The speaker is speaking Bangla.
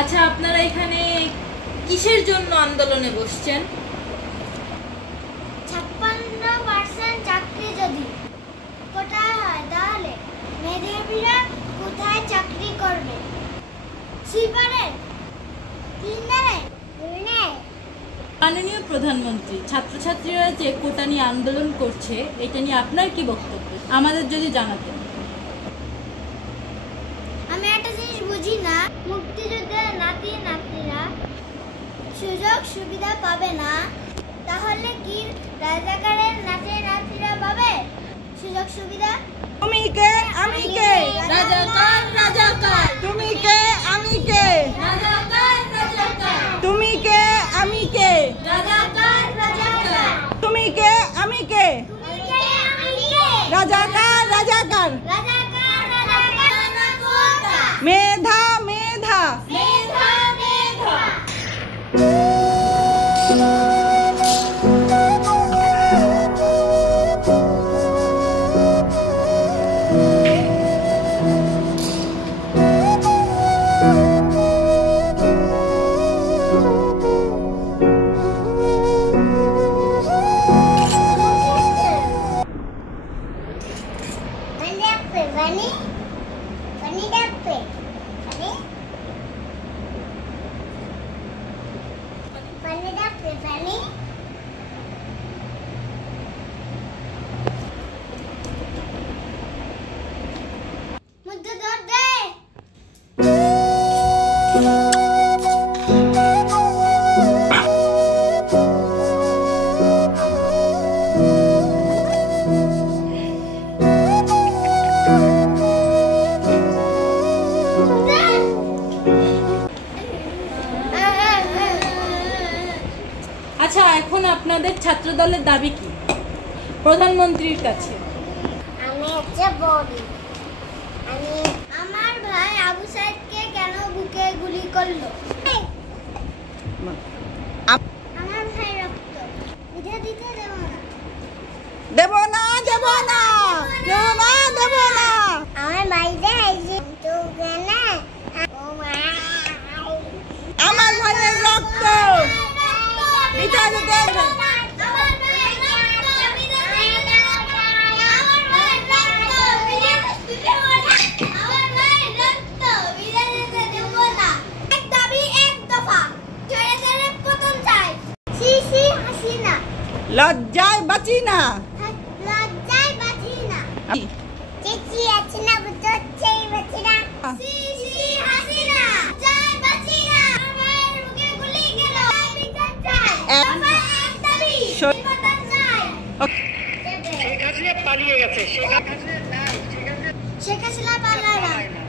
আচ্ছা, আপনারা এখানে কিসের জন্য আন্দোলনে বসছেন? 56% চাকরি যদি কোটায় হয় তাহলে মেধাবীরা কোথায় চাকরি করবে? সুইপারের, ক্লিনারের, মাননীয় প্রধানমন্ত্রী, ছাত্রছাত্রীরা যে কোটা নিয়ে আন্দোলন করছে এটা নিয়ে আপনার কি বক্তব্য আমাদের যদি জানাতেন। আমি একটা জিনিস বুঝি না, মুক্তিযুদ্ধের নাতি নাতনিরা সুযোগ সুবিধা পাবে না, তাহলে কি রাজাকারের নাতি নাতনিরা পাবে সুযোগ সুবিধা? তুমি কে আমি কে, রাজাকার রাজাকার, তুমি কে আমি কে, রাজাকার রাজাকার, তুমি কে আমি কে, রাজাকার রাজাকার, তুমি কে আমি কে, রাজাকার রাজাকার, মেধা মেধা, মেধা মেধা। Bunny, bunny dapper, bunny, bunny dapper, bunny. मुझे दर्द दे। আচ্ছা, এখন আপনাদের ছাত্র দলের দাবি কি প্রধানমন্ত্রীর কাছে? আমি বলি, আমার ভাই আবু সাইদকে কেন বুকে গুলি করলো? আমার ভাই রক্ত বুঝে দিতে দেব না, দেব না দেব না দেব না দেব না। আমার ভাইদের তো কেনা আমার ভাইয়ের রক্ত দিতে দিতে লজ্জায় বাঁচি না, লজ্জায় বাঁচি না, চেঁচি আছি না, বুঝছে বাঁচি না, হাসিনা লজ্জায় বাঁচি না, আমার বুকে গুলি গেল, বিচার চাই, আমার এক দাবি, নির্বাচন চাই। শেখ হাসিনা পালিয়ে গেছে, শেখ হাসিনা পালায় না।